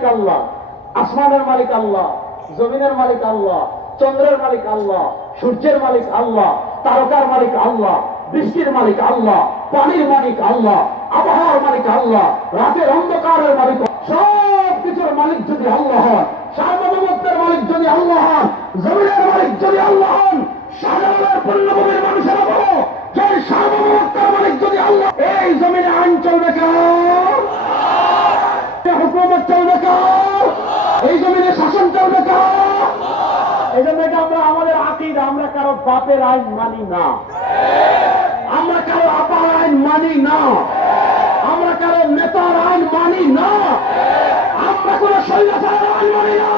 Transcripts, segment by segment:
মালিক আল্লাহ আসমানের মালিক আল্লাহ জমিনের মালিক আল্লাহ চন্দ্রের মালিক আল্লাহ সূর্যের মালিক আল্লাহ তারকার মালিক আল্লাহ বৃষ্টির মালিক আল্লাহ পানির মালিক আল্লাহ আবহাওয়ার মালিক আল্লাহ রাতের অন্ধকারের মালিক সব কিছুর মালিক যদি আল্লাহ হন সার্বভৌমত্বের মালিক যদি আল্লাহ হন জমিনের মালিক যদি আল্লাহ হন সাধারণের পণ্যভূমির মানুষেরা বলো যে সার্বভৌমত্বের মালিক যদি আল্লাহ এই জমিনে আইন চলবে কেন হুকুমত চলবে এই জমিনে শাসন চলবে এই জন্য এটা আমরা আমাদের আকিদ, আমরা কারও বাপের আইন মানি না। আমরা কারও আপার আইন মানি না। আমরা কারও নেতার আইন মানি না। আমরা কোন শৈলাচারের আইন মানি না।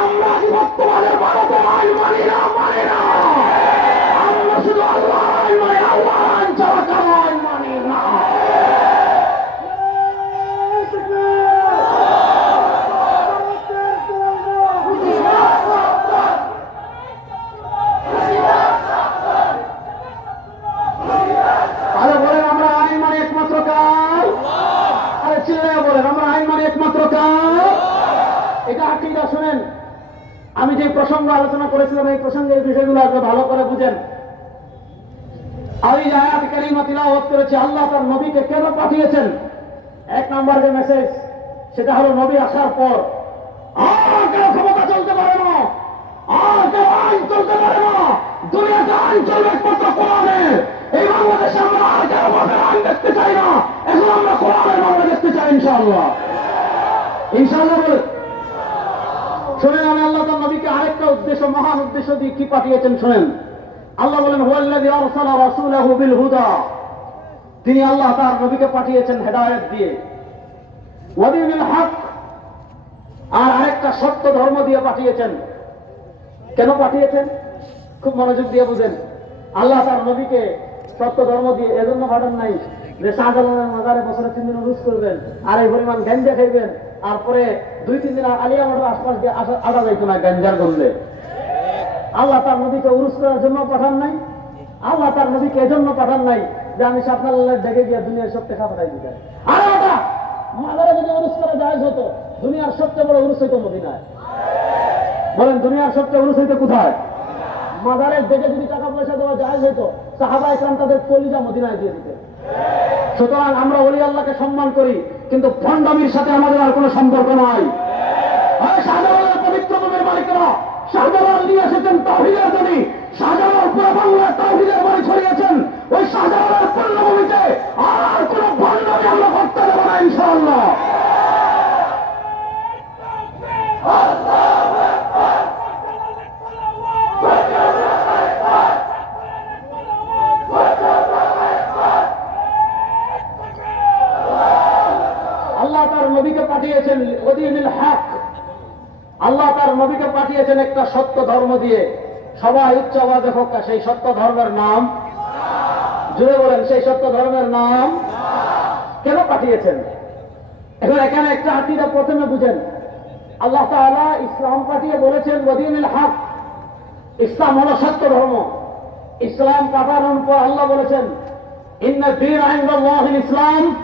আমরা আধিপত্যবাদের ভারতের আইন মানি না মানি না আমরা শুধু আল্লাহ আইন মানি আল্লাহ আইন ছাড়া কারও আইন মানি না আরে বলেন আমরা আইন মানে একমাত্র কাল আরে চিল্লায় বলেন আমরা আইন মানে একমাত্র কাল এটা আকিদা শুনেন আমি যে প্রসঙ্গ আলোচনা করেছিলাম এই প্রসঙ্গে এই বিষয়গুলো আগে ভালো করে বুঝেন আমি যে আয়াত কারিমা তিলাওয়াত করেছি আল্লাহ তার নবীকে কেন পাঠিয়েছেন? এক নম্বর যে মেসেজ সেটা হলো নবী আসার পর, আর কেন ক্ষমতা চলতে পারে না, আর কেন আইন চলতে পারে না, দুনিয়াতে আইন চলবে একমাত্র কোরআনে। এই বাংলাদেশে আমরা আর বাপের আইন দেখতে চাই না, এখন আমরা কোরআনের বাংলা দেখতে চাই, ইনশাআল্লাহ। ইনশাআল্লাহ শোনেন, আমি আল্লাহ তার নবীকে আরেকটা উদ্দেশ্য, মহান উদ্দেশ্য দিয়ে কি পাঠিয়েছেন, শোনেন। আল্লাহ বলেন, হুয়াল্লাযী আরসালা রাসূলাহু বিল হুদা। তিনি আল্লাহ তার নবীকে পাঠিয়েছেন হেদায়ত দিয়ে। ওয়াদিনিল হক আর আরেকটা সত্য ধর্ম দিয়ে পাঠিয়েছেন। কেন পাঠিয়েছেন? খুব মনোযোগ দিয়ে বুঝেন। আল্লাহ তার নবীকে সত্য ধর্ম দিয়ে এজন্য পাঠান নাই যে শাহজালালের মাজারে বছরে তিন দিন রুজ করবেন, আর এই পরিমাণ গ্যাঞ্জা খাইবেন আর পরে দুই, তিন দিন আলিয়া মাঠের আশপাশ দিয়ে আটা যাইতো না গ্যাঞ্জার করলে আল্লাহ তার নদীকে উরুস করার জন্য পাঠান নাই। আল্লাহ তার নদীকে এজন্য পাঠান নাই। যে আমি সাপনাল্লাহ ডেকে গিয়ে দুনিয়ার সব টেকা পাঠাই দিতে আরে ওটা মাদারে যদি উরুস করা যায় হতো, দুনিয়ার সবচেয়ে বড় উরুস হইতো মদিনায়। বলেন, দুনিয়ার সবচেয়ে হইতো কোথায়? মাদারের ডেকে যদি টাকা পয়সা দেওয়া যায় হইতো সাহাবা ইসলাম তাদের কলিজা মদিনায় দিয়ে দিতে সুতরাং আমরা ওলি আল্লাহকে সম্মান করি, কিন্তু ভণ্ডামির সাথে আমাদের আর কোনো সম্পর্ক নাই। শাহজালালের পবিত্র ভূমির মালিকরা, শাহজালাল নিয়ে এসেছেন তাহিদের নদী শাহজালাল পুরো বাংলায় তাহিদের ছড়িয়েছেন। ওই শাহজালালের পূর্ণভূমিতে আর কোনো ভণ্ডামি আমরা করতে দেবো না, ইনশাআল্লাহ। আল্লাহ তার নবীকে পাঠিয়েছেন ওদিনিল হক। আল্লাহ তার নবীকে পাঠিয়েছেন একটা সত্য ধর্ম দিয়ে। সবাই উচ্চ আওয়াজে হোক সেই সত্য ধর্মের নাম। জুড়ে বলেন, সেই সত্য ধর্মের নাম কেন পাঠিয়েছেন? এখন এখানে একটা আকিদা প্রথমে বুঝেন। আল্লাহ তাআলা ইসলাম পাঠিয়ে বলেছেন ওদিনিল হক। ইসলাম হলো সত্য ধর্ম। ইসলাম পাঠানোর পর আল্লাহ বলেছেন, ইন্না দিন আইন ইসলাম।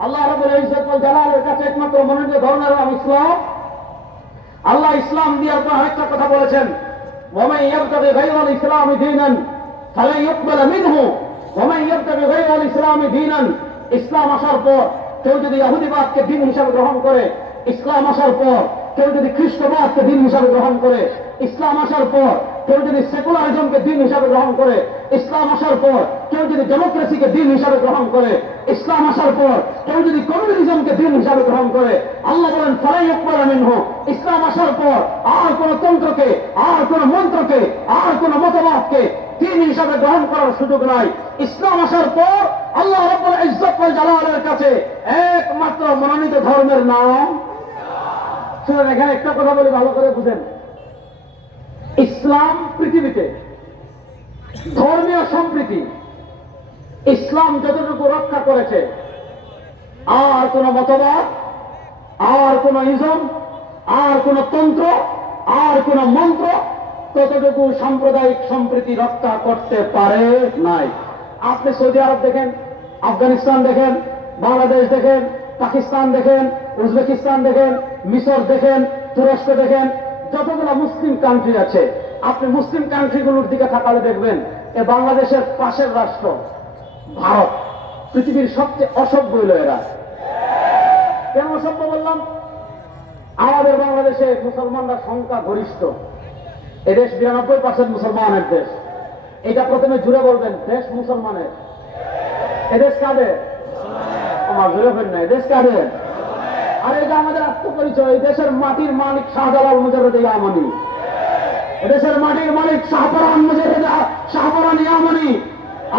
আল্লাহ রবুল ইজ্জত ওয়াল জালালের কাছে একমাত্র মনোনীত ধর্মের নাম ইসলাম। আল্লাহ ইসলাম দিয়ে পর আরেকটা কথা বলেছেন ওমাই ইয়াবতাগি গায়রাল ইসলামি দীনান ফালান ইউকবালা মিনহু ওমাই ইয়াবতাগি গায়রাল ইসলামি দীনান ইসলাম আসার পর কেউ যদি ইহুদিবাদকে দিন হিসাবে গ্রহণ করে, ইসলাম আসার পর কেউ যদি খ্রিস্টবাদকে দিন হিসাবে গ্রহণ করে, ইসলাম আসার পর কেউ যদি সেকুলারিজমকে দিন হিসাবে গ্রহণ করে, ইসলাম আসার পর কেউ যদি ডেমোক্রেসিকে দিন হিসাবে গ্রহণ করে ইসলাম আসার পর কেউ যদি কমিউনিজমকে দিন হিসাবে গ্রহণ করে, আল্লাহ বলেন, ফালাই আকবর হোক ইসলাম আসার পর আর কোন তন্ত্রকে, আর কোন মন্ত্রকে, আর কোন মতবাদকে দিন হিসাবে গ্রহণ করার সুযোগ নাই। ইসলাম আসার পর আল্লাহ রব্বুল ইজ্জত জালালের কাছে একমাত্র মনোনীত ধর্মের নাম। শুনুন এখানে একটা কথা বলি, ভালো করে বুঝেন। ইসলাম পৃথিবীতে ধর্মীয় সম্প্রীতি ইসলাম যতটুকু রক্ষা করেছে, আর কোন মতবাদ, আর কোন ইজম, আর কোন তন্ত্র, আর কোন মন্ত্র ততটুকু সাম্প্রদায়িক সম্প্রীতি রক্ষা করতে পারে নাই। আপনি সৌদি আরব দেখেন, আফগানিস্তান দেখেন, বাংলাদেশ দেখেন, পাকিস্তান দেখেন, উজবেকিস্তান দেখেন, মিশর দেখেন, তুরস্ক দেখেন, যতগুলো মুসলিম কান্ট্রি আছে, আপনি মুসলিম কান্ট্রিগুলোর দিকে তাকালে দেখবেন, এ বাংলাদেশের পাশের রাষ্ট্র। ভারত, পৃথিবীর সবচেয়ে অসভ্য হইল এরা কেন অসভ্য বললাম? আমাদের বাংলাদেশে মুসলমানরা সংখ্যা গরিষ্ঠ। এদেশ বিরানব্বই পার্সেন্ট মুসলমানের দেশ। এটা প্রথমে জুড়ে বলবেন, দেশ মুসলমানের। এদেশ কাদের? আমার জুড়ে ফের না এদেশ কাদের? আর এটা আমাদের আত্মপরিচয় দেশের মাটির মালিক শাহজালাল মুজারদ ইয়ামনি এদেশের মাটির মালিক শাহপরান মুজারদ শাহপরান ইয়ামনি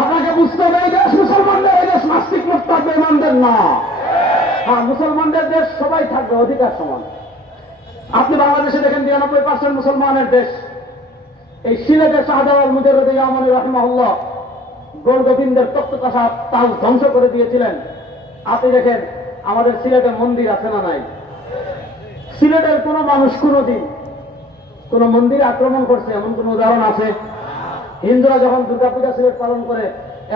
আপনাকে বুঝতে হবে, এই দেশ মুসলমানদের, এই দেশ নাস্তিক মোত্তাদ বেঈমানদের না। হ্যাঁ মুসলমানদের দেশ সবাই থাকবে, অধিকার সমান। আপনি বাংলাদেশে দেখেন বিরানব্বই পার্সেন্ট মুসলমানের দেশ। এই সিলেটের শাহজালাল মুজারদ ইয়ামনি রহমাহুল্লাহ গোল গোবিন্দের তত্ত্বকথা তাল ধ্বংস করে দিয়েছিলেন। আপনি দেখেন, আমাদের সিলেটে মন্দির আছে না নাই? সিলেটের কোন মানুষ কোনদিন কোন মন্দির আক্রমণ করছে, এমন কোন উদাহরণ আছে? হিন্দুরা যখন দুর্গাপূজা সিলেট পালন করে,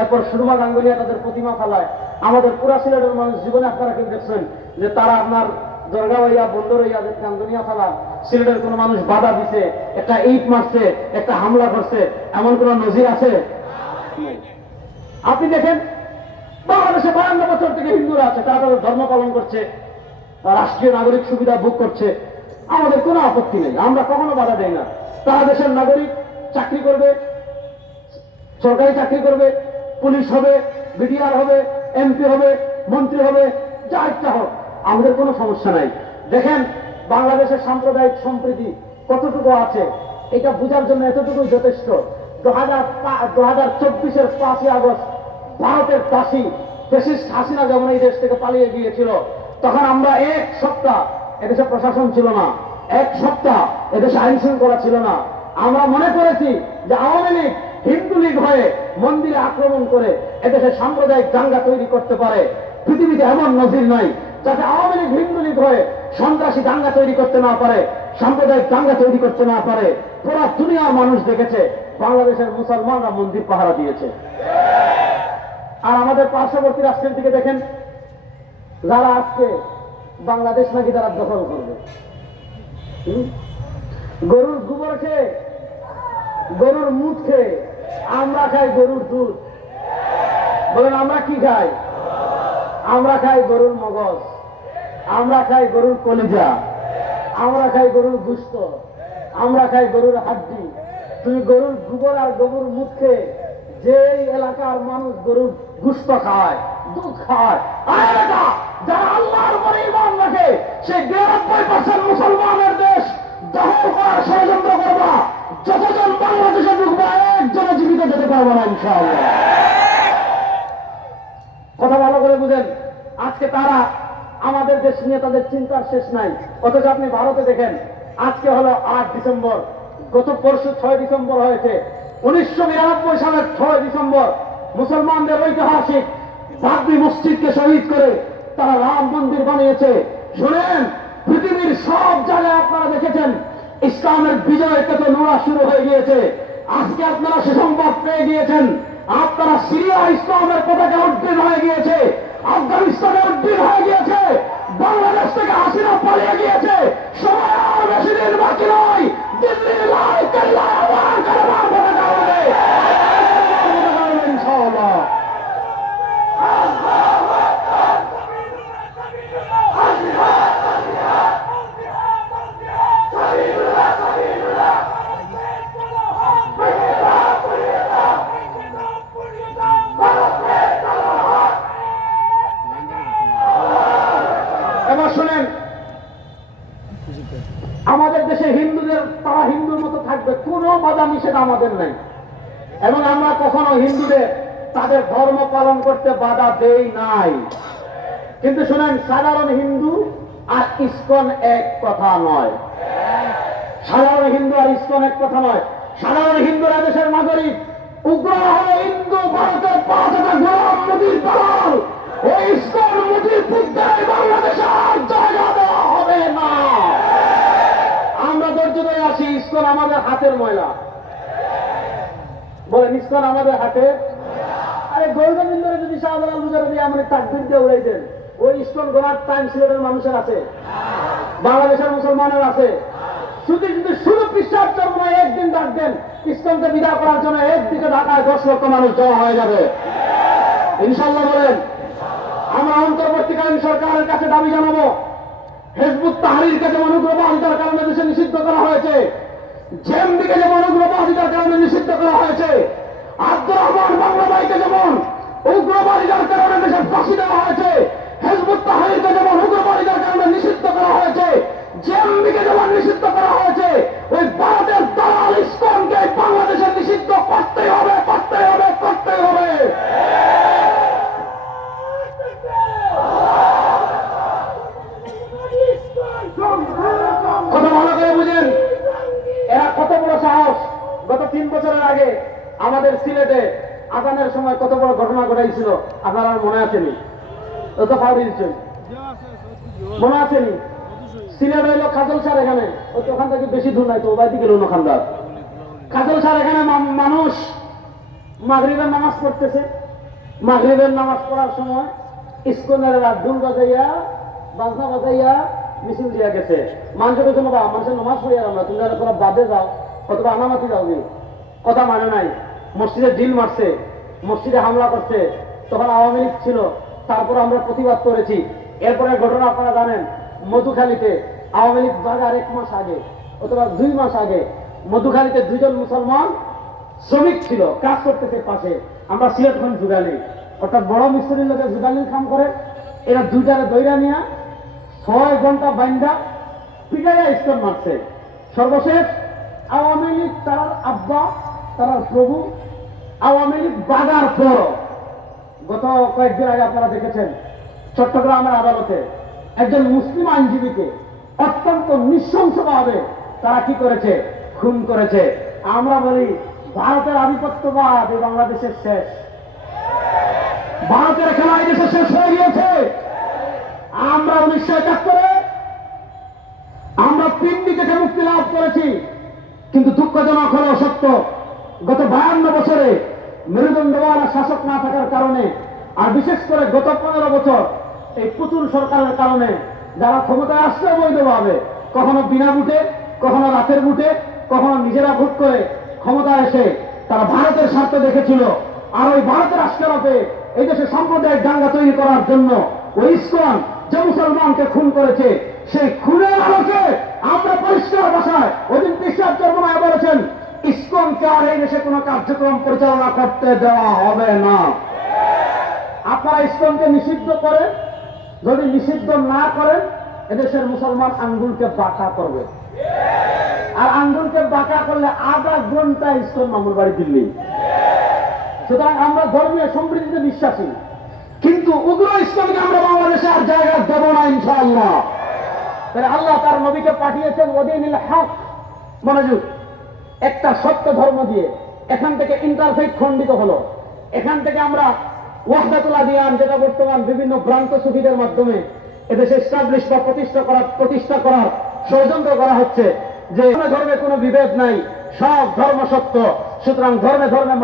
এরপর সুরমা গাঙ্গুলিয়া তাদের প্রতিমা ফেলায়। আমাদের পুরা সিলেটের মানুষ জীবনে আপনারা কি দেখছেন? যে তারা আপনার দরগা হইয়া, বন্দর হইয়া, যে কান্দনিয়া ফেলা, সিলেটের কোন মানুষ বাধা দিছে, একটা ইট মারছে, একটা হামলা করছে, এমন কোন নজির আছে? আপনি দেখেন, বাংলাদেশে বায়ান্ন বছর থেকে হিন্দুরা আছে, তারা তাদের ধর্ম পালন করছে রাষ্ট্রীয় নাগরিক সুবিধা ভোগ করছে। আমাদের কোনো আপত্তি নেই, আমরা কখনো বাধা দেই না। তারা দেশের নাগরিক, চাকরি করবে সরকারি চাকরি করবে, পুলিশ হবে, বিডিআর হবে, এমপি হবে, মন্ত্রী হবে, যা ইচ্ছা হোক, আমাদের কোনো সমস্যা নাই। দেখেন, বাংলাদেশের সাম্প্রদায়িক সম্প্রীতি কতটুকু আছে, এটা বোঝার জন্য এতটুকুই যথেষ্ট। দু হাজার দু হাজার চব্বিশের পাঁচই আগস্ট ভারতের দাসী দেশের হাসিনা যেমন এই দেশ থেকে পালিয়ে গিয়েছিল, তখন আমরা এক সপ্তাহ এদেশে প্রশাসন ছিল না, এক সপ্তাহ এদেশে আইন শৃঙ্খলা ছিল না। আমরা মনে করেছি যে আওয়ামী লীগ হিন্দু লীগ হয়ে মন্দিরে আক্রমণ করে এদেশে সাম্প্রদায়িক দাঙ্গা তৈরি করতে পারে, পৃথিবীতে এমন নজির নাই যাতে আওয়ামী লীগ, হিন্দু লীগ হয়ে সন্ত্রাসী দাঙ্গা তৈরি করতে না পারে, সাম্প্রদায়িক দাঙ্গা তৈরি করতে না পারে। পুরা দুনিয়ার মানুষ দেখেছে, বাংলাদেশের মুসলমানরা মন্দির পাহারা দিয়েছে। আর আমাদের পার্শ্ববর্তী রাষ্ট্রের দিকে দেখেন, যারা আজকে বাংলাদেশ নাকি তারা দখল করবে? গরুর গোবর খেয়ে, গরুর মুখ খেয়ে আমরা খাই গরুর দুধ। বলেন, আমরা কি খাই? আমরা খাই গরুর মগজ। আমরা খাই গরুর কলিজা। আমরা খাই গরুর গুস্ত। আমরা খাই গরুর হাড্ডি। তুমি গরুর গোবর আর গরুর মুখ যে এলাকার মানুষ গরুর গুস্ত খায়, দুধ খায় যারা আল্লাহর উপরে ইমান রাখে সে বিরানব্বই পার্সেন্ট মুসলমানের দেশ দখল করার ষড়যন্ত্র করবা। যতজন বাংলাদেশে ঢুকবা একজনে জীবিত যেতে পারব না, ইনশাআল্লাহ। কথা ভালো করে বুঝেন, আজকে তারা আমাদের দেশ নিয়ে তাদের চিন্তার শেষ নাই। অথচ আপনি ভারতে দেখেন, আজকে হলো আট ডিসেম্বর, গত পরশু ছয় ডিসেম্বর হয়েছে। উনিশশো নিরানব্বই সালের ছয় ডিসেম্বর, মুসলমানদের ঐতিহাসিক বাবরি মসজিদকে শহীদ করে তারা রাম মন্দির বানিয়েছে। শুনেন, পৃথিবীর সব জায়গায় আপনারা দেখেছেন ইসলামের বিজয়ের কত নোড়া শুরু হয়ে গিয়েছে। আজকে আপনারা সুসংবাদ পেয়ে গিয়েছেন। আপনারা সিরিয়া ইসলামের পতাকা উদ্দিন হয়ে গিয়েছে। আফগানিস্তানে উদ্দিন হয়ে গিয়েছে। বাংলাদেশ থেকে হাসিনা পালিয়ে গিয়েছে। সময় আর বেশি দিন বাকি নয়। দিল্লির লাল কেল্লায় আবার কারবার পতাকা উড়বে ইনশাআল্লাহ এবার শুনেন আমাদের দেশে হিন্দুদের তারা হিন্দুর মতো থাকবে কোনো নিষেধ আমাদের নেই। এবং আমরা কখনো হিন্দুদের তাদের ধর্ম পালন করতে বাধা দেই নাই। কিন্তু শুনেন, সাধারণ হিন্দু আর ইস্কন এক কথা নয়। সাধারণ হিন্দু আর ইস্কন এক কথা নয়। সাধারণ হিন্দুরা দেশের নাগরিক। উগ্র হলো হিন্দু ভারতের পাঁচ হাজার গোলাম মোদীর পালাল ওই ইস্কন মোদীর পুত্রের বাংলাদেশে আর জায়গা দেওয়া হবে না। আমরা ধৈর্য ধরে আছি ইস্কন আমাদের হাতের ময়লা। বলেন ইস্কন আমাদের হাতে? আরে গৌরবিন্দরে যদি শাহজালাল মুজারে দিয়ে আমাদের তাকবির দিয়ে উড়াই দেন, ওই ইস্কন গোয়ার টাইম সিলেটের মানুষের আছে, বাংলাদেশের মুসলমানের আছে। শুধু যদি শুধু বিশ্বাস চর্মা একদিন ডাকবেন ইসলামকে বিদায় করার জন্য একদিকে ঢাকায় দশ লক্ষ মানুষ জমা হয়ে যাবে। ইনশাল্লাহ বলেন, আমরা অন্তর্বর্তীকালীন সরকারের কাছে দাবি জানাব, হেজবুত তাহারিরকে যেমন উগ্রবাদিতার কারণে দেশে নিষিদ্ধ করা হয়েছে জেএমডিকে যেমন উগ্রবাদিতার কারণে নিষিদ্ধ করা হয়েছে আব্দুর রহমান বাংলাবাইকে যেমন উগ্রবাদিতার কারণে দেশে ফাঁসি দেওয়া হয়েছে, হেজবুত তাহারিরকে যেমন উগ্রবাদিতার কারণে নিষিদ্ধ করা হয়েছে জেএমডিকে যেমন নিষিদ্ধ করা হয়েছে, ওই ভারতের দালাল ইস্কনকে বাংলাদেশে নিষিদ্ধ করতেই হবে করতেই হবে করতেই হবে কথা ভালো করে বুঝেন এরা কত বড় সাহস গত তিন বছরের আগে আমাদের সিলেটে আদানের সময় কত বড় ঘটনা ঘটাইছিল, আপনার মনে দিচ্ছেন মনে আছেনি? সিলেট হইল খাজল স্যার এখানে, ও তো ওখান থেকে বেশি দূর নাই, তো ওবাই দিকে রুনো খান্দার। খাজল স্যার এখানে মানুষ মাগরিবের নামাজ পড়তেছে। মাগরিবের নামাজ পড়ার সময় ইস্কনের দুল বাজাইয়া, বাজনা বাজাইয়া মিছিল দিয়া গেছে। মানুষের কোনো মানুষের নামাজ পড়িয়া আমরা তুমি যেন তোরা বাদে যাও। অথবা আনামাতি কি কথা মানে নাই। মসজিদে ডিল মারছে, মসজিদে হামলা করছে। তখন আওয়ামী লীগ ছিল, তারপর আমরা প্রতিবাদ করেছি। এরপরে ঘটনা আপনারা জানেন, মধুখালীতে আওয়ামী লীগ ভাগার এক মাস আগে, অথবা দুই মাস আগে মধুখালীতে দুইজন মুসলমান শ্রমিক ছিল, কাজ করতেছে পাশে। আমরা সিলেট খান জুগালি অর্থাৎ বড় মিস্ত্রির লোকের জুগালির কাম করে, এরা দুইটারে দৈরা নিয়ে ছয় ঘণ্টা বাইন্দা পিটাইয়া স্টোন মারছে। সর্বশেষ আওয়ামী লীগ, তার আব্বা, তার প্রভু, আওয়ামী লীগ বাগার পর। গত কয়েকদিন আগে আপনারা দেখেছেন, চট্টগ্রামের আদালতে একজন মুসলিম আইনজীবীকে অত্যন্ত নৃশংসভাবে তারা কি করেছে? খুন করেছে। আমরা বলি, ভারতের আধিপত্যবাদ এই বাংলাদেশের শেষ। ভারতের খেলা এই দেশে শেষ হয়ে গিয়েছে। আমরা উনিশশো একাত্তরে আমরা পিন্ডি থেকে মুক্তি লাভ করেছি। কিন্তু দুঃখজনক হলো সত্য, গত বায়ান্ন বছরে মেরুদণ্ডওয়ালা শাসক না থাকার কারণে, আর বিশেষ করে গত পনেরো বছর এই পুতুল সরকারের কারণে যারা ক্ষমতায় আসছে অবৈধভাবে, কখনো বিনা ভোটে, কখনো রাতের ভোটে, কখনো নিজেরা ভোট করে ক্ষমতায় এসে তারা ভারতের স্বার্থ দেখেছিল। আর ওই ভারতের আশ্রয়তে এই দেশে সাম্প্রদায়িক দাঙ্গা তৈরি করার জন্য ওই ইস্কন যে মুসলমানকে খুন করেছে সেই খুনের আলোকে আমরা পরিষ্কার ভাষায় ওদিন বিশ্বাস চর্মনায় বলেছেন, ইস্কনকে আর এই দেশে কোনো কার্যক্রম পরিচালনা করতে দেওয়া হবে না। আপনারা ইসলামকে নিষিদ্ধ করেন, যদি নিষিদ্ধ না করেন, এদেশের মুসলমান আঙ্গুলকে বাঁকা করবে। আর আঙ্গুলকে বাঁকা করলে আধা ঘণ্টা ইসলাম মামুর বাড়ি দিল্লি। সুতরাং আমরা ধর্মীয় সমৃদ্ধিতে বিশ্বাসী। কিন্তু উগ্র ইসলামকে আমরা বাংলাদেশে আর জায়গা দেব না, ইনশাআল্লাহ। তাহলে আল্লাহ তার নবীকে পাঠিয়েছেন ওদিনিল হক। মনোযোগ। একটা সত্য ধর্ম দিয়ে এখান থেকে ইন্টারফেট খণ্ডিত হলো। এখান থেকে আমরা ওয়াহদাতুল আদিয়ান, যেটা বর্তমান বিভিন্ন ভ্রান্ত সুফিদের মাধ্যমে এদেশে এস্টাবলিশ বা প্রতিষ্ঠা করার প্রতিষ্ঠা করার ষড়যন্ত্র করা হচ্ছে যে কোনো ধর্মে কোনো বিভেদ নাই, সব ধর্ম সত্য। সুতরাং ধর্মে ধর্মে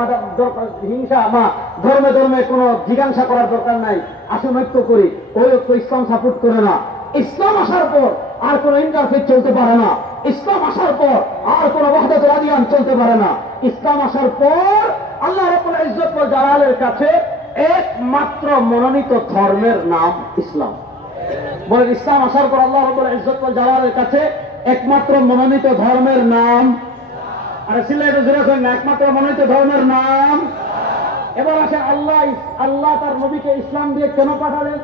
হিংসা, মা, ধর্মে ধর্মে কোনো জিজ্ঞাসা করার দরকার নাই। আসুন ঐক্য করি ওই ঐক্য ইসলাম সাপোর্ট করে না। ইসলাম আসার পর আর কোন ইন্টারফেট চলতে পারে না। ইসলাম আসার পর আর কোন ওয়াহদাত আদিয়ান চলতে পারে না। ইসলাম আসার পর আল্লাহ রাব্বুল ইজ্জত ওয়াল জালালের কাছে একমাত্র মনোনীত ধর্মের নাম ইসলাম। বলেন, ইসলাম আসার পর আল্লাহ রাব্বুল ইজ্জত ওয়াল জালালের কাছে একমাত্র মনোনীত ধর্মের নাম। আরে সিলেট জোরে করেন একমাত্র মনোনীত ধর্মের নাম। এবার আসে আল্লাহ আল্লাহ তার নবীকে ইসলাম দিয়ে কেন পাঠালেন?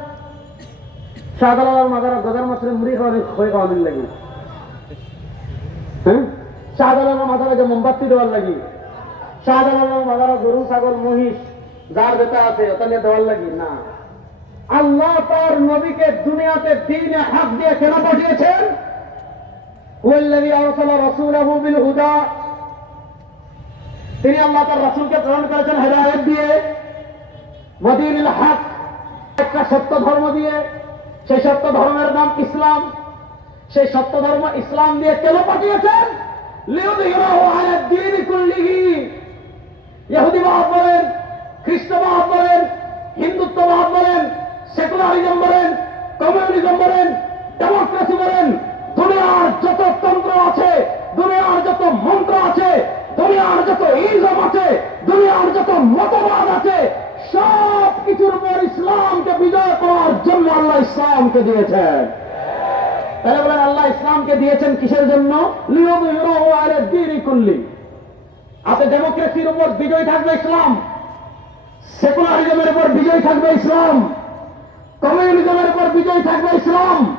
শাহজালাল মাদারা গজার মাসের মুড়ি খাওয়ানি হয়ে খাওয়ানোর লাগি। হ্যাঁ? শাহজালাল মাদারা যে মোমবাতি দেওয়ার লাগি। শাহজালাল মাদারা গরু, ছাগল, মহিষ, যার যেটা আছে ওটা নিয়ে দেওয়ার লাগি, না। আল্লাহ তার নবীকে দুনিয়াতে দিনে হাত দিয়ে কেন পাঠিয়েছেন? হুয়াল্লাযী আরসালা রাসূলাহু বিল হুদা। তিনি আল্লাহ তার রাসূলকে প্রেরণ করেছেন হেদায়েত দিয়ে। ওয়াদিনিল হক, একটা সত্য ধর্ম দিয়ে। সেই সত্য ধর্মের নাম ইসলাম। সেই সত্য ধর্ম ইসলাম দিয়ে কেন পাঠিয়েছেন? ইহুদিবাদ বলেন খ্রিস্টবাদ বলেন হিন্দুত্ববাদ বলেন, সেকুলারিজম বলেন, কমিউনিজম বলেন, ডেমোক্রেসি বলেন, দুনিয়ার যত তন্ত্র আছে, দুনিয়ার যত মন্ত্র আছে, দুনিয়ার যত ইজম আছে, দুনিয়ার যত মতবাদ আছে সব কিছুর উপর ইসলামকে বিজয় করার জন্য আল্লাহ ইসলামকে দিয়েছেন। তাহলে বলেন, আল্লাহ ইসলামকে দিয়েছেন কিসের জন্য? আপনি ডেমোক্রেসির উপর বিজয় থাকবে ইসলাম। সেকুলারিজমের উপর বিজয় থাকবে ইসলাম। কমিউনিজমের উপর বিজয় থাকবে ইসলাম।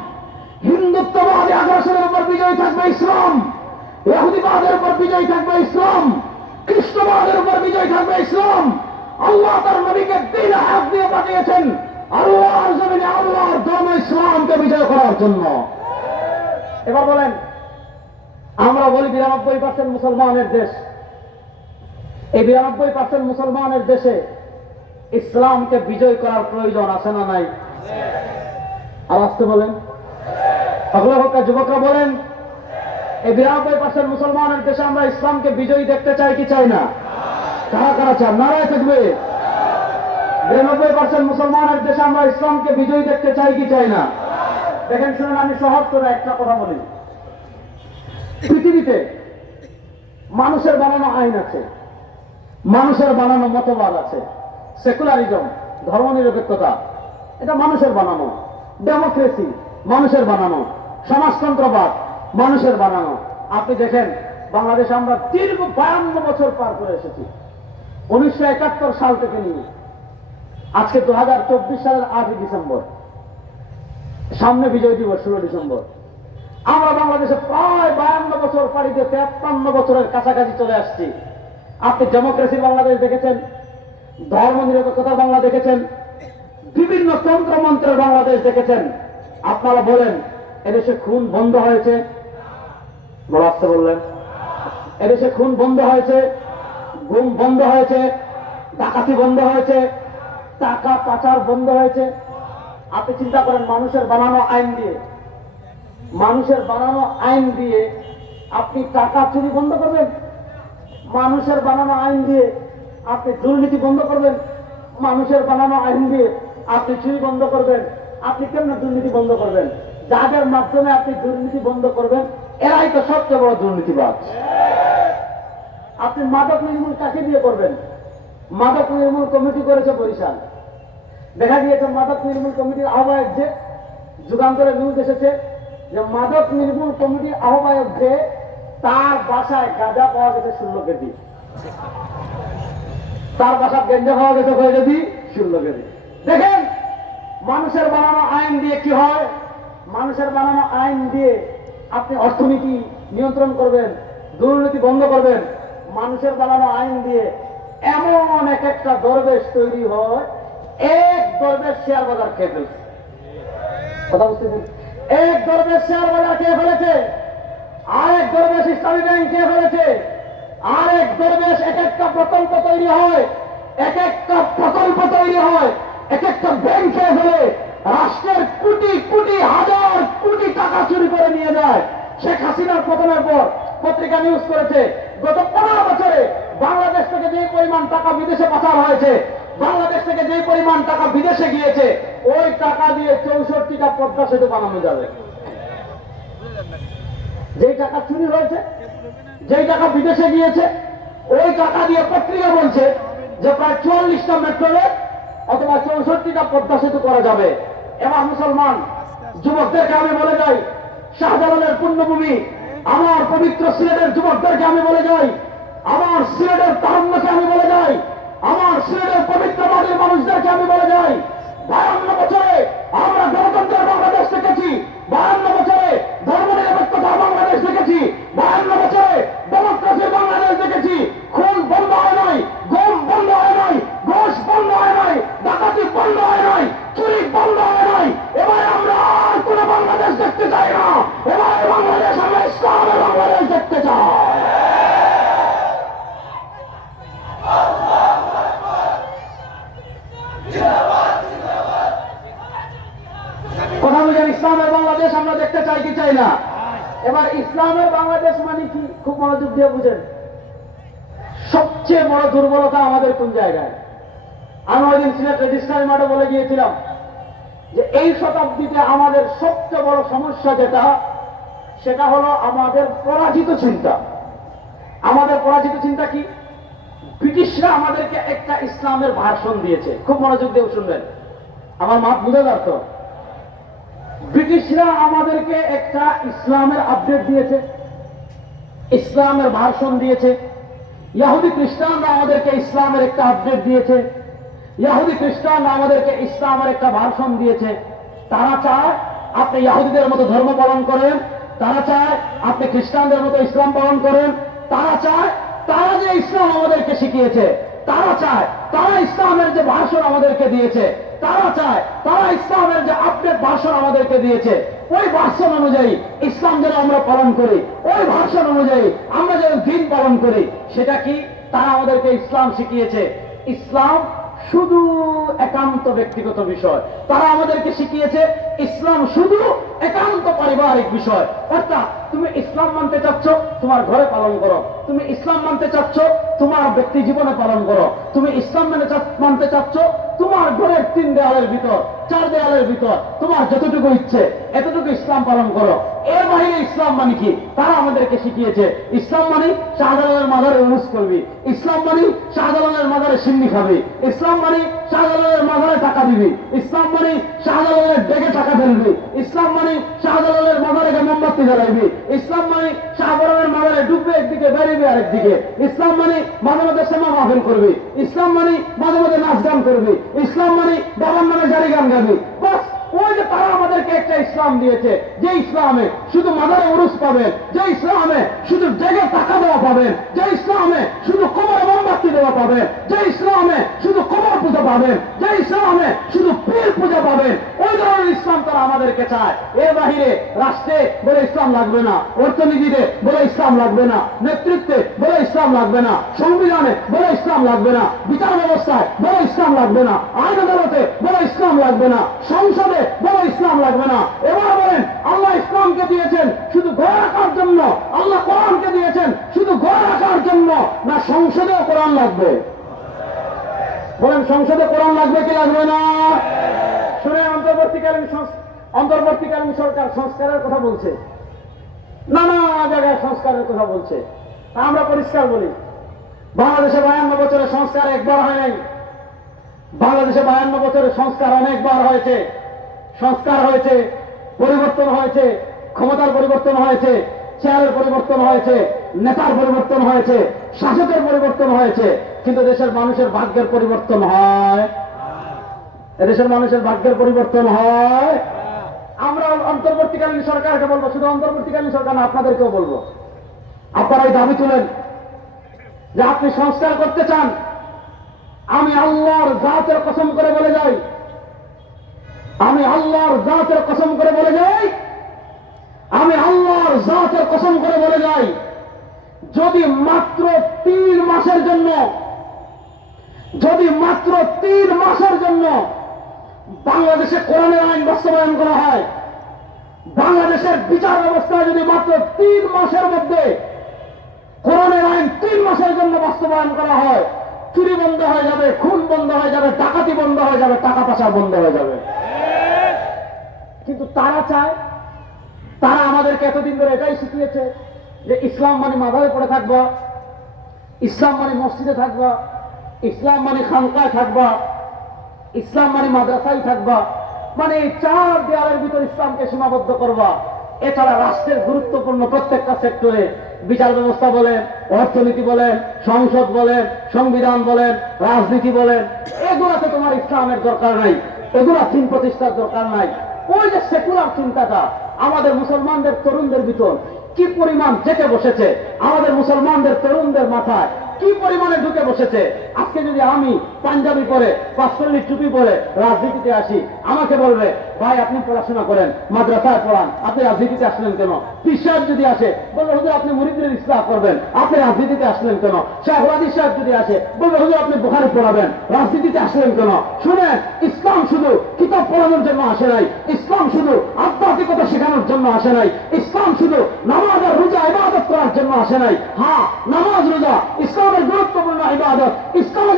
হিন্দুত্ববাদী আগ্রাসনের উপর বিজয় থাকবে ইসলাম। ইহুদিবাদের উপর বিজয় থাকবে ইসলাম। খ্রিস্টবাদের উপর বিজয় থাকবে ইসলাম। আল্লাহ তার নবীকে দিন হাত দিয়ে পাঠিয়েছেন আল্লাহর জমিনে আল্লাহর ধর্ম ইসলামকে বিজয় করার জন্য। এবার বলেন, আমরা বলি বিরানব্বই পার্সেন্ট মুসলমানের দেশ। এই বিরানব্বই পার্সেন্ট মুসলমানের দেশে ইসলামকে বিজয় করার প্রয়োজন আছে না নাই? আর আসতে বলেন। অগ্রহকা যুবকরা বলেন, এই বিরানব্বই পার্সেন্ট মুসলমানের দেশে আমরা ইসলামকে বিজয়ী দেখতে চাই কি চাই না? কারা কারা চান, নারায় থাকবে। বিরানব্বই পার্সেন্ট মুসলমানের দেশে আমরা ইসলামকে বিজয়ী দেখতে চাই কি চাই না? দেখেন, শুনুন, আমি সহজ করে একটা কথা বলি। পৃথিবীতে মানুষের বানানো আইন আছে, মানুষের বানানো মতবাদ আছে, সেকুলারিজম, ধর্মনিরপেক্ষতা, এটা মানুষের বানানো, ডেমোক্রেসি, মানুষের বানানো, সমাজতন্ত্রবাদ, মানুষের বানানো। আপনি দেখেন, বাংলাদেশে আমরা দীর্ঘ বায়ান্ন বছর পার করে এসেছি। উনিশশো একাত্তর সাল থেকে নিয়ে। আজকে দু হাজার চব্বিশ সালের আটই ডিসেম্বর। সামনে বিজয় দিবস, ষোলো ডিসেম্বর। আমরা বাংলাদেশে প্রায় বায়ান্ন বছর পাড়িতে তেপ্পান্ন বছরের কাছাকাছি চলে আসছি। আপনি ডেমোক্রেসি বাংলাদেশ দেখেছেন ধর্ম নিরপেক্ষতা বাংলা দেখেছেন, বিভিন্ন তন্ত্রমন্ত্রের বাংলাদেশ দেখেছেন। আপনারা বলেন, এদেশে খুন বন্ধ হয়েছে? আসতে বললেন। এদেশে খুন বন্ধ হয়েছে? গুম বন্ধ হয়েছে, ডাকাতি বন্ধ হয়েছে, টাকা পাচার বন্ধ হয়েছে। আপনি চিন্তা করেন, মানুষের বানানো আইন দিয়ে, মানুষের বানানো আইন দিয়ে আপনি টাকা চুরি বন্ধ করবেন? মানুষের বানানো আইন দিয়ে আপনি দুর্নীতি বন্ধ করবেন? মানুষের বানানো আইন দিয়ে আপনি চুরি বন্ধ করবেন? আপনি কেমন দুর্নীতি বন্ধ করবেন? যাদের মাধ্যমে আপনি দুর্নীতি বন্ধ করবেন, এরাই তো সবচেয়ে বড় দুর্নীতিবাদ আপনি মাদক নির্মূল কাকে দিয়ে করবেন? মাদক নির্মূল কমিটি করেছে বরিশাল। দেখা গিয়েছে মাদক নির্মূল কমিটির আহ্বায়ক যে যুগান্তরে নিউজ এসেছে যে মাদক নির্মূল কমিটির আহ্বায়ক যে, তার বাসায় গাঁজা পাওয়া গেছে ষোলো কেজি। তার বাসা গেঞ্জা পাওয়া গেছে কয় কেজি? ষোলো কেজি। দেখেন, মানুষের বানানো আইন দিয়ে কি হয়? মানুষের বানানো আইন দিয়ে আপনি অর্থনীতি নিয়ন্ত্রণ করবেন, দুর্নীতি বন্ধ করবেন মানুষের বানানো আইন দিয়ে এমন এক একটা দরবেশ তৈরি হয়, এক দরবেশ শেয়ার বাজার খেয়ে ফেলছে। কথা বুঝতেছেন এক দরবেশ শেয়ার বাজার খেয়ে ফেলেছে, আরেক দরবেশ ইসলামী ব্যাংক খেয়ে ফেলেছে, আরেক দরবেশ এক একটা প্রকল্প তৈরি হয়, এক একটা প্রকল্প তৈরি হয়, এক একটা ব্যাংক খেয়ে ফেলে, রাষ্ট্রের কোটি কোটি হাজার কোটি টাকা চুরি করে নিয়ে যায়। শেখ হাসিনার পতনের পর পত্রিকা নিউজ করেছে গত পনেরো বছরে বাংলাদেশ থেকে যে পরিমাণ টাকা বিদেশে পাচার হয়েছে, বাংলাদেশ থেকে যে পরিমাণ টাকা বিদেশে গিয়েছে, ওই টাকা দিয়ে চৌষট্টিটা পদ্মা সেতু বানানো যাবে। যেই টাকা চুরি হয়েছে, যেই টাকা বিদেশে গিয়েছে, ওই টাকা দিয়ে পত্রিকা বলছে যে প্রায় চুয়াল্লিশটা মেট্রো অথবা চৌষট্টিটা পদ্মা সেতু করা যাবে। এবার মুসলমান, যুবকদেরকে আমি বলে যাই, শাহজালালের পুণ্যভূমি আমার পবিত্র সিলেটের যুবকদেরকে আমি বলে যাই, আমার সিলেটের তারুণ্যকে আমি বলে যাই, আমার সিলেটের পবিত্র মাটির মানুষদেরকে আমি বলে যাই। বায়ান্ন বছরে আমরা গণতন্ত্রের বাংলাদেশ দেখেছি, বায়ান্ন বছরে ধর্ম নিরপেক্ষতার বাংলাদেশ দেখেছি, বায়ান্ন বছরে ডেমোক্রেসির বাংলাদেশ দেখেছি। খুন বন্ধ হয় নাই, গম বন্ধ হয় নাই, ঘোষ বন্ধ হয় নাই, ডাকাতি বন্ধ হয় নাই, চুরি বন্ধ হয় নাই। এবার আমরা আর কোনো বাংলাদেশ দেখতে চাই না। এবার ইসলামের বাংলাদেশ দেখতে বুঝেন ইসলামের বাংলাদেশ আমরা দেখতে চাই কি চাই না? এবার ইসলামের বাংলাদেশ মানে কি? খুব মনোযোগ দিয়ে বুঝেন। সবচেয়ে বড় দুর্বলতা আমাদের কোন জায়গায়? আমি ওই সিলেট রেজিস্ট্রারি মাঠে বলে গিয়েছিলাম যে এই শতাব্দীতে আমাদের সবচেয়ে বড় সমস্যা যেটা সেটা হলো আমাদের পরাজিত চিন্তা। আমাদের পরাজিত চিন্তা কি? ব্রিটিশরা আমাদেরকে একটা ইসলামের ভাষণ দিয়েছে। খুব মনোযোগ দিয়ে শুনবেন। আমার মাপ বুঝে যাচ্ছ ব্রিটিশরা আমাদেরকে একটা ইসলামের আপডেট দিয়েছে, ইসলামের ভাষণ দিয়েছে। ইয়াহুদি খ্রিস্টানরা আমাদেরকে ইসলামের একটা আপডেট দিয়েছে। ইয়াহুদি খ্রিস্টানরা আমাদেরকে ইসলামের একটা ভাষণ দিয়েছে। তারা চায় আপনি ইয়াহুদিদের মতো ধর্ম পালন করেন তারা চায় আপনি খ্রিস্টানদের মতো ইসলাম পালন করেন। তারা চায় তারা যে ইসলাম আমাদেরকে শিখিয়েছে, তারা চায় তারা ইসলামের যে ভাষণ আমাদেরকে দিয়েছে, তারা চায় তারা ইসলামের যে আপডেট ভাষণ আমাদেরকে দিয়েছে। ওই ভাষণ অনুযায়ী ইসলাম যেন আমরা পালন করি, ওই ভাষণ অনুযায়ী আমরা যেন দিন পালন করি। সেটা কি? তারা আমাদেরকে ইসলাম শিখিয়েছে। ইসলাম শুধু একান্ত ব্যক্তিগত বিষয়। তারা আমাদেরকে শিখিয়েছে ইসলাম শুধু একান্ত পারিবারিক বিষয়। অর্থাৎ তুমি ইসলাম মানতে চাচ্ছ, তোমার ঘরে পালন করো। তুমি ইসলাম মানতে চাচ্ছ, তোমার ব্যক্তি জীবনে পালন করো। তুমি ইসলাম মানে মানতে চাচ্ছ, তোমার ঘরের তিন দেয়ালের ভিতর, চার দেয়ালের ভিতর, তোমার যতটুকু ইচ্ছে, এতটুকু ইসলাম পালন করো। এর বাইরে ইসলাম মানে কি? তারা আমাদেরকে শিখিয়েছে, ইসলাম মানে শাহজালালের মাজারে উরুস করবি। ইসলাম মানে শাহজালালের মাজারে সিন্নি খাবি। ইসলাম মানে শাহজালালের মাজারে টাকা দিবি। ইসলাম মানে শাহজালালের ডেকে টাকা ফেলবি ইসলাম মানে শাহজালালের মাজারেকে মোমবাতি জ্বালাইবি। ইসলাম মানে শাহবরমের মাজারে ডুববে একদিকে, বেরিবি আরেকদিকে। ইসলাম মানে মাঝে মাঝে সেমা মাহফিল করবি। ইসলাম মানে মাঝে মাঝে নাচ গান করবি। ইসলাম মানে বাবার নামে জারি গান গাবি। বাস। ওই যে তারা আমাদেরকে একটা ইসলাম দিয়েছে, যে ইসলামে শুধু মাদারে উরুস পাবেন, যে ইসলামে শুধু ডেকে টাকা দেওয়া পাবেন, যে ইসলামে শুধু কোমরে মোমবাতি দেওয়া পাবেন, যে ইসলামে শুধু কোমর পূজা পাবেন, যে ইসলামে শুধু পীর পূজা পাবেন, ওই ধরনের ইসলাম তারা আমাদেরকে চায়। এর বাহিরে রাষ্ট্রে বলে ইসলাম লাগবে না, অর্থনীতিতে বলে ইসলাম লাগবে না, নেতৃত্বে বলে ইসলাম লাগবে না, সংবিধানে বলে ইসলাম লাগবে না, বিচার ব্যবস্থায় বলে ইসলাম লাগবে না, আইন আদালতে বলে ইসলাম লাগবে না, সংসদে বলে ইসলাম লাগবে না। এবার বলেন, আল্লাহ ইসলামকে দিয়েছেন শুধু ঘর রাখার জন্য। আল্লাহ কোরআনকে দিয়েছেন শুধু ঘর রাখার জন্য, না সংসদেও কোরআন লাগবে। বলেন, সংসদে কোরআন লাগবে কি লাগবে না? শুনে অন্তর্বর্তীকালীন অন্তর্বর্তীকালীন সরকার সংস্কারের কথা বলছে। নানা জায়গায় সংস্কারের কথা বলছে। আমরা পরিষ্কার বলি। বাংলাদেশে বায়ান্ন বছরের সংস্কার একবার হয় নাই। বাংলাদেশে বায়ান্ন বছরের সংস্কার অনেকবার হয়েছে। সংস্কার হয়েছে, পরিবর্তন হয়েছে, ক্ষমতার পরিবর্তন হয়েছে, চেয়ারের পরিবর্তন হয়েছে, নেতার পরিবর্তন হয়েছে, শাসকের পরিবর্তন হয়েছে, কিন্তু দেশের মানুষের ভাগ্যের পরিবর্তন হয়। এদেশের মানুষের ভাগ্যের পরিবর্তন হয়। আমরা অন্তর্বর্তীকালীন সরকারকে বলব, শুধু অন্তর্বর্তীকালীন সরকার না, আপনাদেরকেও বলব। আপনারা এই দাবি তুলেন যে আপনি সংস্কার করতে চান। আমি আল্লাহর জাতের কসম করে বলে যাই আমি আল্লাহর জাতের কসম করে বলে যাই। আমি আল্লাহর জাতের কসম করে বলে যাই, যদি মাত্র তিন মাসের জন্য, যদি মাত্র তিন মাসের জন্য বাংলাদেশে কোরআনের আইন বাস্তবায়ন করা হয়, বাংলাদেশের বিচার ব্যবস্থা যদি মাত্র তিন মাসের মধ্যে কোরআনের আইন তিন মাসের জন্য বাস্তবায়ন করা হয়, চুরি বন্ধ হয়ে যাবে, খুন বন্ধ হয়ে যাবে, ডাকাতি বন্ধ হয়ে যাবে, টাকা পয়সা বন্ধ হয়ে যাবে। কিন্তু তারা চায়, তারা আমাদেরকে এতদিন ধরে এটাই শিখিয়েছে যে ইসলাম মানে মাথায় পড়ে থাকবা, ইসলাম মানে মসজিদে থাকবা, ইসলাম মানে খানকায় থাকবা, ইসলাম মানে মাদ্রাসায় থাকবা মানে এই চার দেয়ালের ভিতর ইসলামকে সীমাবদ্ধ করবা। এছাড়া রাষ্ট্রের গুরুত্বপূর্ণ প্রত্যেকটা সেক্টরে বিচার ব্যবস্থা বলেন, অর্থনীতি বলেন, সংসদ বলেন, সংবিধান বলেন, রাজনীতি বলেন, এগুলাতে তোমার ইসলামের দরকার নাই, এগুলা চিন প্রতিষ্ঠার দরকার নাই। ওই যে সেকুলার চিন্তাটা আমাদের মুসলমানদের তরুণদের ভিতর কি পরিমাণ জেটে বসেছে? আমাদের মুসলমানদের তরুণদের মাথায় কি পরিমাণে ঢুকে বসেছে? আজকে যদি আমি পাঞ্জাবি পরে পাঁচপল্লির টুপি পরে রাজনীতিতে আসি। আমাকে বলবে, ভাই, আপনি পড়াশোনা করেন, মাদ্রাসায় পড়ান, আপনি রাজনীতিতে আসলেন কেন? পীর সাহেব যদি আসে, বলবে, হুজুর, আপনি মুরিদের ইসলাম করবেন, আপনি রাজনীতিতে আসলেন কেন? শাহ সাহেব যদি আসে, বলবে, হুজুর, আপনি বোখারি পড়াবেন, রাজনীতিতে আসলেন কেন? শুনে ইসলাম শুধু কিতাব পড়ানোর জন্য আসে নাই, ইসলাম শুধু আধ্যাত্মিকতা শেখানোর জন্য আসে নাই, ইসলাম শুধু নামাজ আর রোজা ইবাদত করার জন্য আসে নাই। হ্যাঁ নামাজ, রোজা, ইসলামের গুরুত্বপূর্ণ ইবাদত ইসলামে যেমন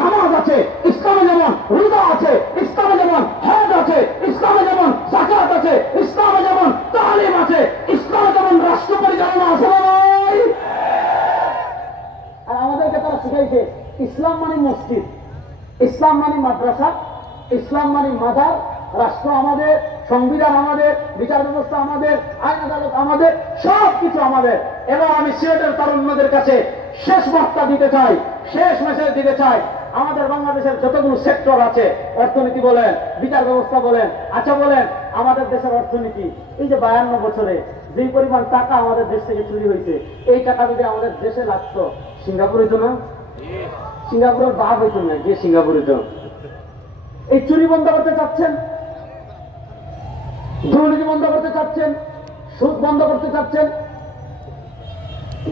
নামাজ আছে, ইসলামে যেমন রোজা আছে, ইসলামে যেমন হজ আছে, ইসলামে যেমন জাকাত আছে, ইসলামে যেমন তালিম আছে, ইসলামে যেমন রাষ্ট্র পরিচালনা আছে আর আমাদেরকে তারা শিখাইছে, ইসলাম মানে মসজিদ, ইসলাম মানে মাদ্রাসা, ইসলাম মানে মাদার, রাষ্ট্র আমাদের, সংবিধান আমাদের, বিচার ব্যবস্থা আমাদের, আইন আদালত আমাদের সব কিছু আমাদের। এবার আমি সিলেটের তারুণ্যদের কাছে শেষ বার্তা দিতে চাই, শেষ মেসেজ দিতে চাই। আমাদের বাংলাদেশের যতগুলো সেক্টর আছে, অর্থনীতি বলেন, বিচার ব্যবস্থা বলেন আচ্ছা বলেন, আমাদের দেশের অর্থনীতি, এই যে বায়ান্ন বছরে যেই পরিমাণ টাকা আমাদের দেশ থেকে চুরি হয়েছে, এই টাকা যদি আমাদের দেশে লাগতো, সিঙ্গাপুরে তো না? সিঙ্গাপুরের বাপ হইতো না, গিয়ে সিঙ্গাপুরে তো এই চুরি বন্ধ করতে চাচ্ছেন? দুর্নীতি বন্ধ করতে চাচ্ছেন? সুদ বন্ধ করতে চাচ্ছেন?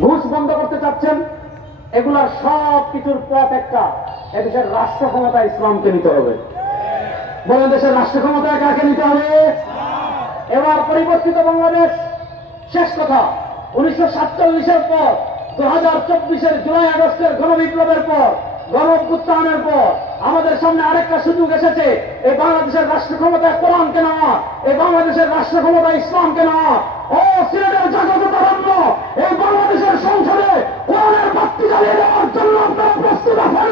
ঘুষ বন্ধ করতে চাচ্ছেন? এগুলার সব কিছুর পথ একটা। এদেশের রাষ্ট্র ক্ষমতা ইসলামকে নিতে হবে। বলেন দেশের রাষ্ট্র ক্ষমতা কাকে নিতে হবে? এবার পরিবর্তিত বাংলাদেশ, শেষ কথা। উনিশশো সাতচল্লিশের পর দু হাজার চব্বিশের জুলাই আগস্টের গণবিপ্লবের পর গণ অভ্যুত্থানের পর, আমাদের সামনে আরেকটা সুযোগ এসেছে। এই বাংলাদেশের রাষ্ট্র ক্ষমতায় কোরআনকে নেওয়া, এই বাংলাদেশের রাষ্ট্র ক্ষমতা ইসলামকে নেওয়া। ও, সিলেটের তারণ্য এই বাংলাদেশের সংসদে কোরআনের বাক্তি জ্বালিয়ে দেওয়ার জন্য আপনারা প্রস্তুত আছেন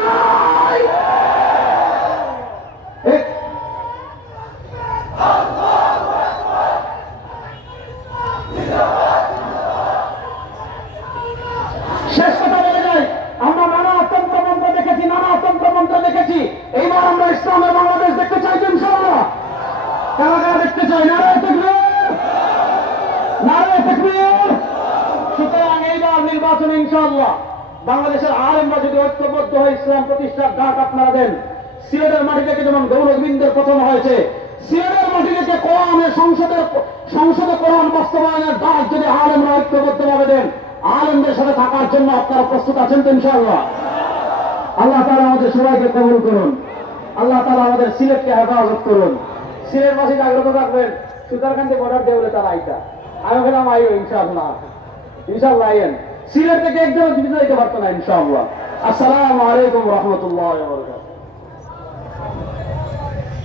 শেষ আমরা মন্ত্র দেখেছি, নানা মন্ত্র দেখেছি। এইবার আমরা ইসলামের বাংলাদেশ দেখতে চাই ইনশাআল্লাহ। কারা কারা দেখতে চাই নারায় থাকবে সুতরাং এইবার নির্বাচনে ইনশাআল্লাহ বাংলাদেশের আলেমরা যদি ঐক্যবদ্ধ হয়ে ইসলাম প্রতিষ্ঠার ডাক আপনারা দেন। সিলেটের মাটি থেকে যেমন গৌরববিন্দের প্রথম হয়েছে, সিলেটের মাটি থেকে কোরআনের সংসদের সংসদে কোরআন বাস্তবায়নের ডাক যদি আলেমরা ঐক্যবদ্ধভাবে দেন, আলেমদের সাথে থাকার জন্য আপনারা প্রস্তুত আছেন তো ইনশাআল্লাহ? আল্লাহ তালা আমাদের সবাইকে কবুল করুন। আল্লাহ তালা আমাদের সিলেটকে হেফাজত করুন। সিলেটবাসী জাগ্রত থাকবেন। সুতারকান্তি বর্ডার দেউলে তারা আইতা। আমি বললাম আইও ইনশাআল্লাহ। ইনশাআল্লাহ আইয়েন সিলেট থেকে একজন জীবিত দিতে পারতো না, ইনশাআল্লাহ। আসসালামু আলাইকুম রহমতুল্লাহ